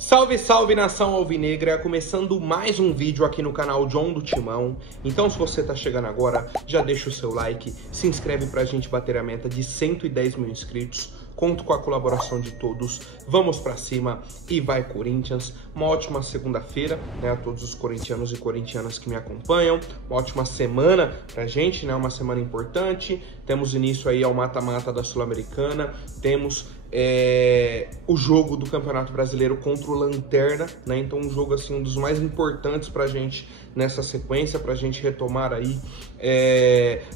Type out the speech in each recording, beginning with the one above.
Salve, salve nação alvinegra, começando mais um vídeo aqui no canal John do Timão. Então se você tá chegando agora, já deixa o seu like, se inscreve pra gente bater a meta de 110 mil inscritos. Conto com a colaboração de todos, vamos pra cima e vai Corinthians. Uma ótima segunda-feira, né, a todos os corintianos e corintianas que me acompanham. Uma ótima semana pra gente, né, uma semana importante. Temos início aí ao mata-mata da Sul-Americana, temos o jogo do Campeonato Brasileiro contra o Lanterna, né? Então um jogo assim, um dos mais importantes pra gente nessa sequência, pra gente retomar aí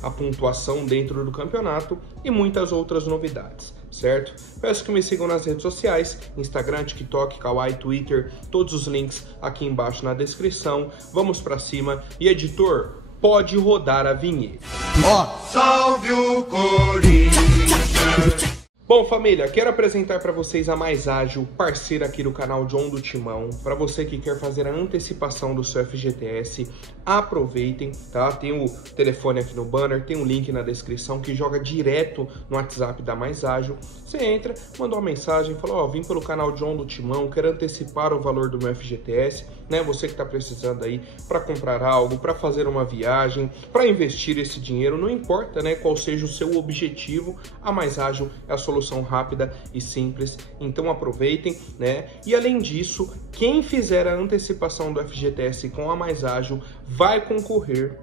a pontuação dentro do campeonato e muitas outras novidades, certo? Peço que me sigam nas redes sociais, Instagram, TikTok, Kawaii, Twitter, todos os links aqui embaixo na descrição. Vamos pra cima e editor, pode rodar a vinheta. Salve o Corinthians! Bom, família, quero apresentar para vocês a Mais Ágil, parceira aqui do canal John do Timão. Para você que quer fazer a antecipação do seu FGTS, aproveitem, tá? Tem o telefone aqui no banner, tem um link na descrição que joga direto no WhatsApp da Mais Ágil. Você entra, manda uma mensagem, fala, ó, vim pelo canal John do Timão, quero antecipar o valor do meu FGTS, né? Você que está precisando aí para comprar algo, para fazer uma viagem, para investir esse dinheiro, não importa, né, qual seja o seu objetivo, a Mais Ágil é a solução rápida e simples, então aproveitem, né? E além disso, quem fizer a antecipação do FGTS com a Mais Ágil vai concorrer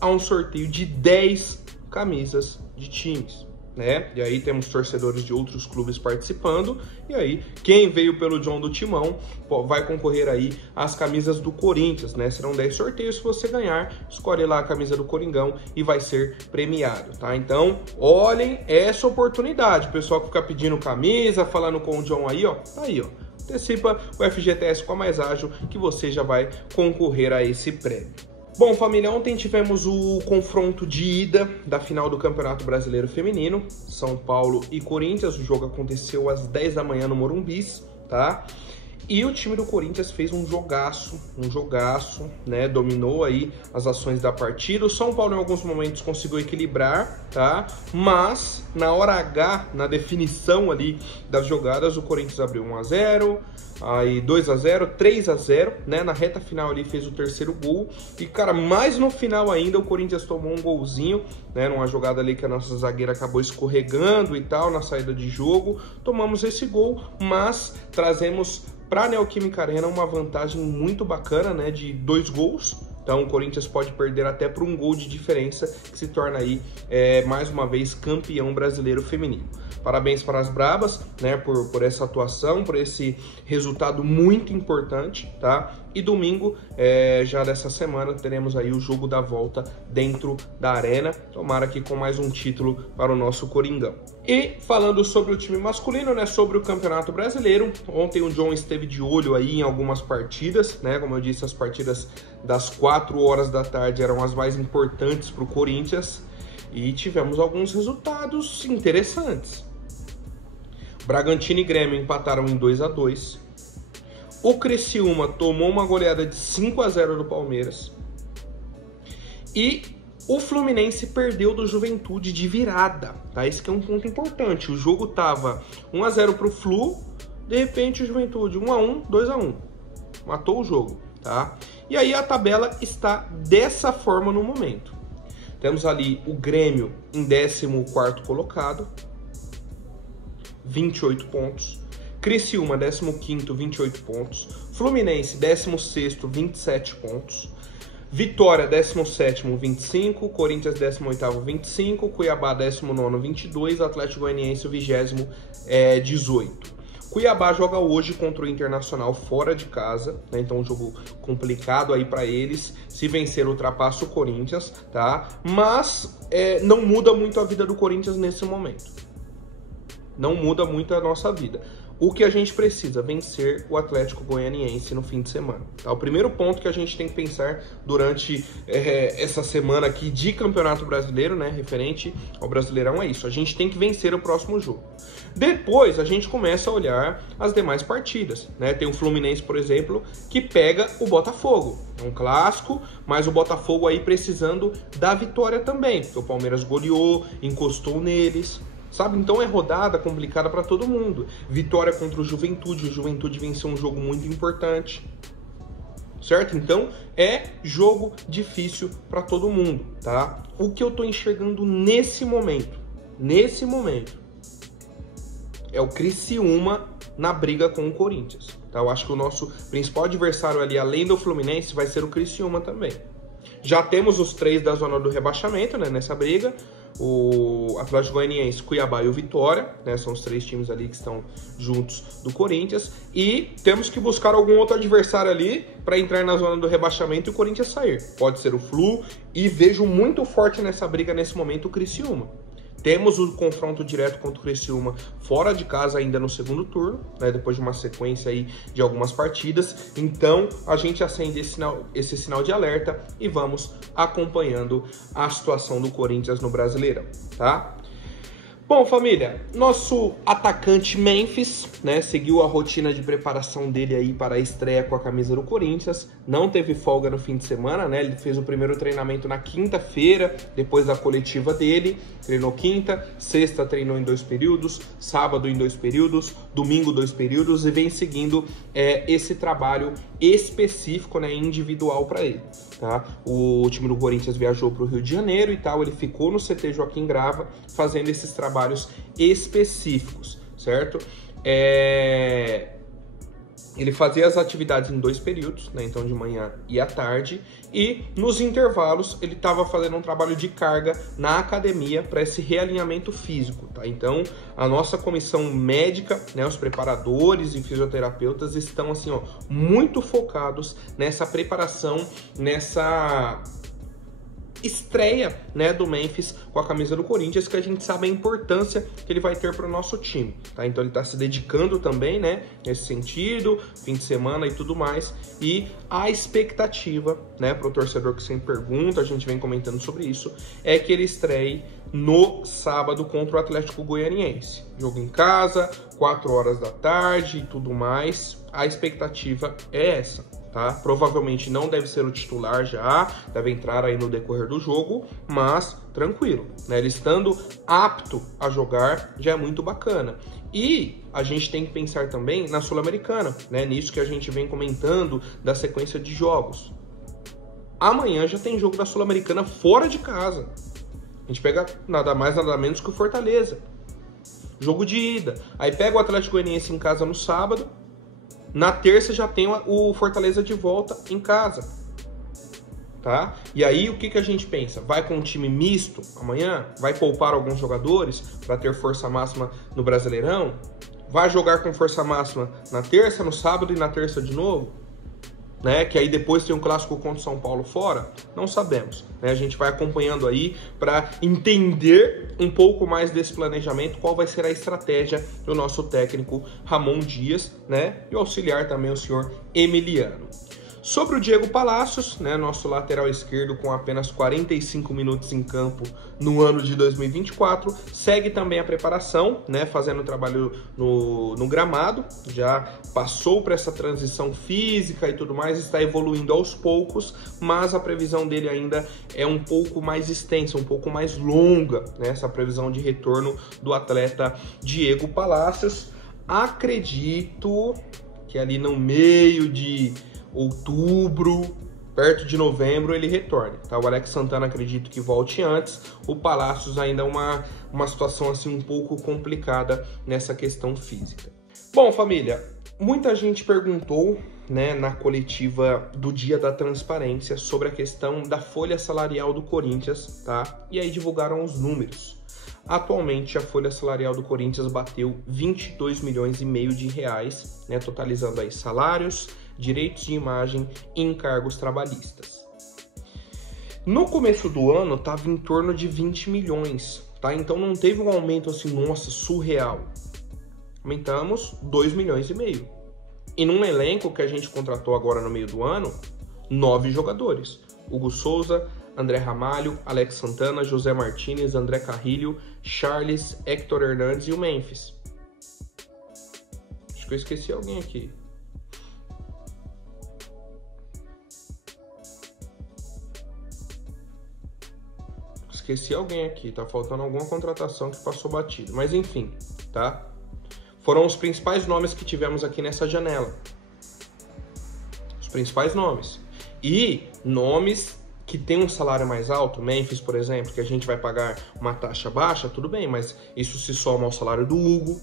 a um sorteio de 10 camisas de times, né? E aí temos torcedores de outros clubes participando, e aí quem veio pelo John do Timão vai concorrer aí às camisas do Corinthians, né? Serão 10 sorteios, se você ganhar, escolhe lá a camisa do Coringão e vai ser premiado, tá? Então, olhem essa oportunidade, o pessoal que fica pedindo camisa, falando com o John aí, ó, tá aí, ó. Antecipa o FGTS com a Mais Ágil que você já vai concorrer a esse prêmio. Bom, família, ontem tivemos o confronto de ida da final do Campeonato Brasileiro Feminino, São Paulo e Corinthians. O jogo aconteceu às 10 da manhã no Morumbi, tá? E o time do Corinthians fez um jogaço, né? Dominou aí as ações da partida. O São Paulo em alguns momentos conseguiu equilibrar, tá? Mas na hora H, na definição ali das jogadas, o Corinthians abriu 1-0, aí 2-0, 3-0, né? Na reta final ali fez o terceiro gol. E, cara, mais no final ainda o Corinthians tomou um golzinho, né? Numa jogada ali que a nossa zagueira acabou escorregando e tal, na saída de jogo. Tomamos esse gol, mas trazemos para a Neoquímica Arena uma vantagem muito bacana, né? De 2 gols. Então o Corinthians pode perder até por 1 gol de diferença, que se torna aí, mais uma vez, campeão brasileiro feminino. Parabéns para as Brabas, né, por essa atuação, por esse resultado muito importante, tá? E domingo, já dessa semana, teremos aí o jogo da volta dentro da arena. Tomara que com mais um título para o nosso Coringão. E falando sobre o time masculino, né, sobre o Campeonato Brasileiro, ontem o John esteve de olho aí em algumas partidas, né? Como eu disse, as partidas das 4 horas da tarde eram as mais importantes para o Corinthians e tivemos alguns resultados interessantes. Bragantino e Grêmio empataram em 2-2. O Criciúma tomou uma goleada de 5-0 do Palmeiras. E o Fluminense perdeu do Juventude de virada, tá? Esse que é um ponto importante. O jogo tava 1-0 pro Flu, de repente o Juventude 1-1, 2-1. Matou o jogo, tá? E aí a tabela está dessa forma no momento. Temos ali o Grêmio em 14º colocado, 28 pontos. Criciúma, 15º, 28 pontos. Fluminense, 16º, 27 pontos. Vitória, 17º, 25. Corinthians, 18º, 25. Cuiabá, 19º, 22. Atlético Goianiense, o 20º, 18. Cuiabá joga hoje contra o Internacional fora de casa, né? Então um jogo complicado aí para eles. Se vencer, ultrapassa o Corinthians, tá? Mas não muda muito a vida do Corinthians nesse momento. Não muda muito a nossa vida. O que a gente precisa? Vencer o Atlético Goianiense no fim de semana. Tá? O primeiro ponto que a gente tem que pensar durante essa semana aqui de Campeonato Brasileiro, né, referente ao Brasileirão, é isso. A gente tem que vencer o próximo jogo. Depois a gente começa a olhar as demais partidas, né? Tem o Fluminense, por exemplo, que pega o Botafogo. É um clássico, mas o Botafogo aí precisando da vitória também. Porque o Palmeiras goleou, encostou neles. sabe? Então é rodada complicada para todo mundo. Vitória contra o Juventude venceu um jogo muito importante, certo? Então é jogo difícil para todo mundo, tá? O que eu tô enxergando nesse momento, é o Criciúma na briga com o Corinthians, tá? Eu acho que o nosso principal adversário ali, além do Fluminense, vai ser o Criciúma também. Já temos os 3 da zona do rebaixamento, né, nessa briga. O Atlético Goianiense, Cuiabá e o Vitória, né, são os 3 times ali que estão juntos do Corinthians. E temos que buscar algum outro adversário ali para entrar na zona do rebaixamento e o Corinthians sair. Pode ser o Flu, e vejo muito forte nessa briga nesse momento o Criciúma. Temos o confronto direto contra o Criciúma fora de casa ainda no segundo turno, né, depois de uma sequência aí de algumas partidas. Então a gente acende esse sinal de alerta e vamos acompanhando a situação do Corinthians no Brasileirão, tá? Bom, família, nosso atacante Memphis, né, seguiu a rotina de preparação dele aí para a estreia com a camisa do Corinthians. Não teve folga no fim de semana, né? Ele fez o primeiro treinamento na quinta-feira, depois da coletiva dele. Treinou quinta, sexta treinou em 2 períodos, sábado em 2 períodos, domingo 2 períodos, e vem seguindo esse trabalho específico, né, individual para ele, tá? O time do Corinthians viajou para o Rio de Janeiro e tal, ele ficou no CT Joaquim Grava fazendo esses trabalhos específicos, certo? Ele fazia as atividades em 2 períodos, né? Então de manhã e à tarde, e nos intervalos ele estava fazendo um trabalho de carga na academia para esse realinhamento físico, tá? Então a nossa comissão médica, né, os preparadores e fisioterapeutas estão assim, ó, muito focados nessa preparação, nessa estreia, né, do Memphis com a camisa do Corinthians, que a gente sabe a importância que ele vai ter para o nosso time, tá? Então ele está se dedicando também, né, nesse sentido, fim de semana e tudo mais, e a expectativa, né, para o torcedor que sempre pergunta, a gente vem comentando sobre isso, é que ele estreie no sábado contra o Atlético Goianiense. Jogo em casa, 4 horas da tarde e tudo mais, a expectativa é essa, tá? Provavelmente não deve ser o titular já, deve entrar aí no decorrer do jogo, mas tranquilo, né? Ele estando apto a jogar já é muito bacana. E a gente tem que pensar também na Sul-Americana, né? Nisso que a gente vem comentando da sequência de jogos. Amanhã já tem jogo da Sul-Americana fora de casa. A gente pega nada mais, nada menos que o Fortaleza. Jogo de ida. Aí pega o Atlético Goianiense em casa no sábado. Na terça já tem o Fortaleza de volta em casa, tá? E aí o que a gente pensa? Vai com um time misto amanhã? Vai poupar alguns jogadores para ter força máxima no Brasileirão? Vai jogar com força máxima na terça, no sábado e na terça de novo? Né? Que aí depois tem um clássico contra o São Paulo fora? Não sabemos, né? A gente vai acompanhando aí para entender um pouco mais desse planejamento, qual vai ser a estratégia do nosso técnico Ramon Dias, né? E o auxiliar também o senhor Emiliano. Sobre o Diego Palacios, né, nosso lateral esquerdo com apenas 45 minutos em campo no ano de 2024, segue também a preparação, né, fazendo trabalho no gramado, já passou por essa transição física e tudo mais, está evoluindo aos poucos, mas a previsão dele ainda é um pouco mais extensa, um pouco mais longa, né, essa previsão de retorno do atleta Diego Palacios. Acredito que ali no meio de outubro, perto de novembro, ele retorne, tá? O Alex Santana acredito que volte antes, o Palacios ainda é uma situação assim um pouco complicada nessa questão física. Bom, família, muita gente perguntou, né, na coletiva do Dia da Transparência sobre a questão da folha salarial do Corinthians, tá? E aí divulgaram os números. Atualmente, a folha salarial do Corinthians bateu 22 milhões e meio de reais, né, totalizando aí salários, direitos de imagem e encargos trabalhistas. No começo do ano, estava em torno de 20 milhões, tá? Então não teve um aumento assim, nossa, surreal. Aumentamos 2 milhões e meio. E num elenco que a gente contratou agora no meio do ano, 9 jogadores. Hugo Souza, André Ramalho, Alex Santana, José Martinez, André Carrilho, Charles, Héctor Hernandes e o Memphis. Acho que eu esqueci alguém aqui. esqueci alguém aqui, tá faltando alguma contratação que passou batido. Mas enfim, tá? Foram os principais nomes que tivemos aqui nessa janela. Os principais nomes. E nomes que tem um salário mais alto, Memphis, por exemplo, que a gente vai pagar uma taxa baixa, tudo bem, mas isso se soma ao salário do Hugo,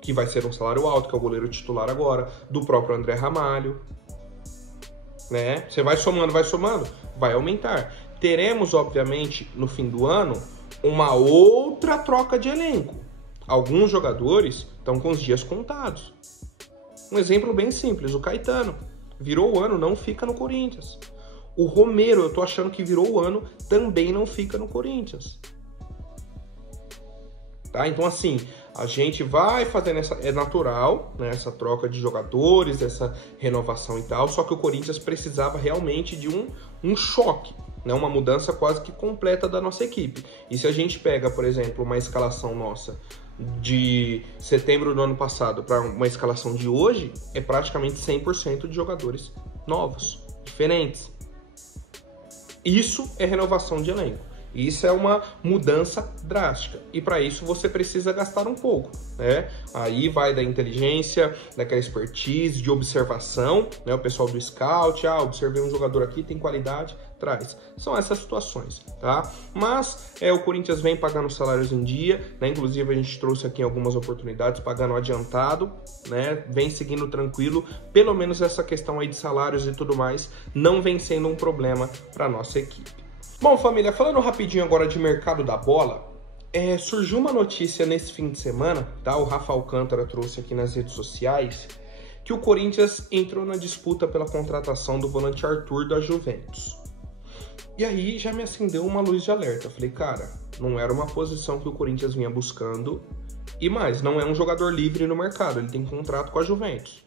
que vai ser um salário alto, que é o goleiro titular agora, do próprio André Ramalho, né? Você vai somando, vai aumentar. Teremos, obviamente, no fim do ano, uma outra troca de elenco. Alguns jogadores estão com os dias contados. Um exemplo bem simples, o Caetano. Virou o ano, não fica no Corinthians. O Romero, eu tô achando que virou o ano, também não fica no Corinthians. Tá? Então, assim, a gente vai fazendo essa... É natural, né? Essa troca de jogadores, essa renovação e tal, só que o Corinthians precisava realmente de um choque, né? Uma mudança quase que completa da nossa equipe. E se a gente pega, por exemplo, uma escalação nossa de setembro do ano passado para uma escalação de hoje, é praticamente 100% de jogadores novos, diferentes. Isso é renovação de elenco. Isso é uma mudança drástica. E para isso você precisa gastar um pouco, né? Aí vai da inteligência, daquela expertise, de observação, né? O pessoal do scout, observei um jogador aqui, tem qualidade, traz. São essas situações, tá? Mas o Corinthians vem pagando salários em dia, né? Inclusive a gente trouxe aqui algumas oportunidades pagando adiantado, né? Vem seguindo tranquilo. Pelo menos essa questão aí de salários e tudo mais não vem sendo um problema para nossa equipe. Bom, família, falando rapidinho agora de mercado da bola, surgiu uma notícia nesse fim de semana, tá? O Rafa Alcântara trouxe aqui nas redes sociais, que o Corinthians entrou na disputa pela contratação do volante Arthur da Juventus. E aí já me acendeu uma luz de alerta. Eu falei, cara, não era uma posição que o Corinthians vinha buscando, e mais, não é um jogador livre no mercado, ele tem contrato com a Juventus.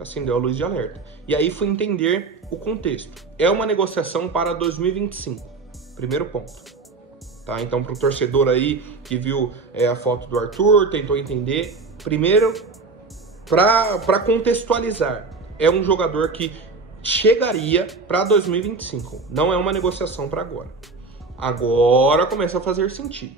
Acendeu a luz de alerta. E aí fui entender o contexto. É uma negociação para 2025. Primeiro ponto. Tá? Então, para o torcedor aí que viu a foto do Arthur, tentou entender. Primeiro, para contextualizar, é um jogador que chegaria para 2025. Não é uma negociação para agora. Agora começa a fazer sentido.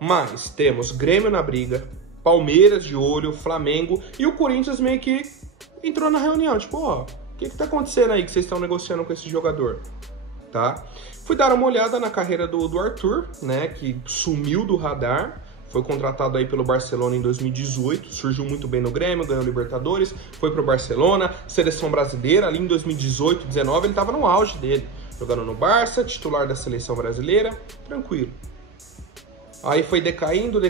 Mas temos Grêmio na briga, Palmeiras de olho, Flamengo e o Corinthians meio que entrou na reunião, tipo, o que tá acontecendo aí que vocês estão negociando com esse jogador, tá? Fui dar uma olhada na carreira do Arthur, né, que sumiu do radar, foi contratado aí pelo Barcelona em 2018, surgiu muito bem no Grêmio, ganhou Libertadores, foi pro Barcelona, seleção brasileira, ali em 2018, 19, ele tava no auge dele, jogando no Barça, titular da seleção brasileira, tranquilo. Aí foi decaindo,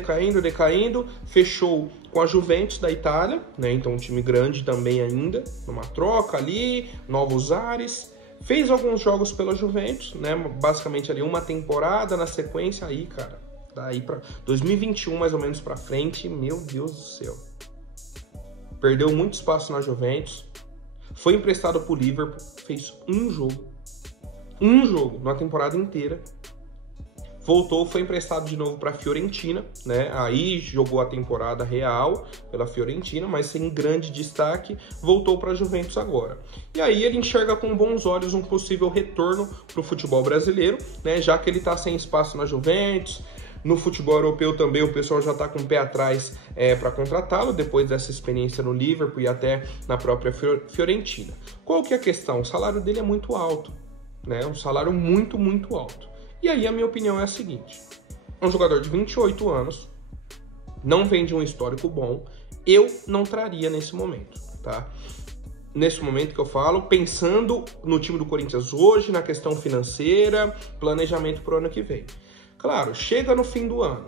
fechou com a Juventus da Itália, né? Então um time grande também ainda, numa troca ali, novos ares. Fez alguns jogos pela Juventus, né? Basicamente ali uma temporada na sequência aí, cara. Daí para 2021 mais ou menos para frente, meu Deus do céu. Perdeu muito espaço na Juventus. Foi emprestado pro Liverpool, fez um jogo na temporada inteira. Voltou, foi emprestado de novo para a Fiorentina, né? Aí jogou a temporada real pela Fiorentina, mas sem grande destaque, voltou para a Juventus agora. E aí ele enxerga com bons olhos um possível retorno para o futebol brasileiro, né? Já que ele está sem espaço na Juventus, no futebol europeu também o pessoal já está com o pé atrás para contratá-lo, depois dessa experiência no Liverpool e até na própria Fiorentina. Qual que é a questão? O salário dele é muito alto, né? Um salário muito, muito alto. E aí a minha opinião é a seguinte, é um jogador de 28 anos, não vem de um histórico bom, eu não traria nesse momento, tá? Nesse momento que eu falo, pensando no time do Corinthians hoje, na questão financeira, planejamento para o ano que vem. Claro, chega no fim do ano,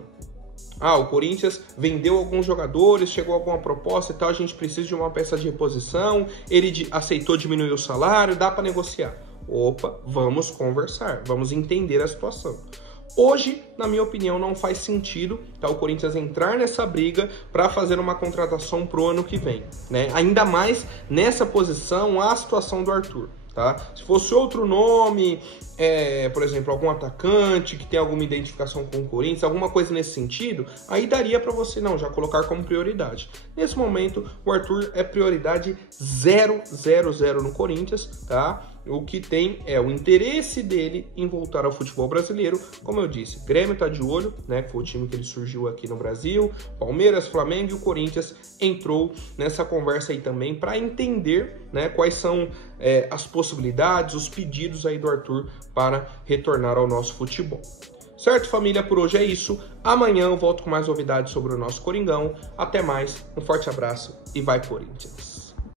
o Corinthians vendeu alguns jogadores, chegou alguma proposta e tal, a gente precisa de uma peça de reposição, ele aceitou diminuir o salário, dá para negociar. Opa, vamos conversar, vamos entender a situação. Hoje, na minha opinião, não faz sentido, tá, o Corinthians entrar nessa briga para fazer uma contratação pro ano que vem, né? Ainda mais nessa posição, a situação do Arthur, tá? Se fosse outro nome, por exemplo, algum atacante que tem alguma identificação com o Corinthians, alguma coisa nesse sentido, aí daria para você já colocar como prioridade. Nesse momento, o Arthur é prioridade 000 no Corinthians, tá? O que tem é o interesse dele em voltar ao futebol brasileiro. Como eu disse, Grêmio tá de olho, né? Que foi o time que ele surgiu aqui no Brasil. Palmeiras, Flamengo e o Corinthians entrou nessa conversa aí também para entender, né, quais são as possibilidades, os pedidos aí do Arthur para retornar ao nosso futebol. Certo, família? Por hoje é isso. Amanhã eu volto com mais novidades sobre o nosso Coringão. Até mais, um forte abraço e vai Corinthians!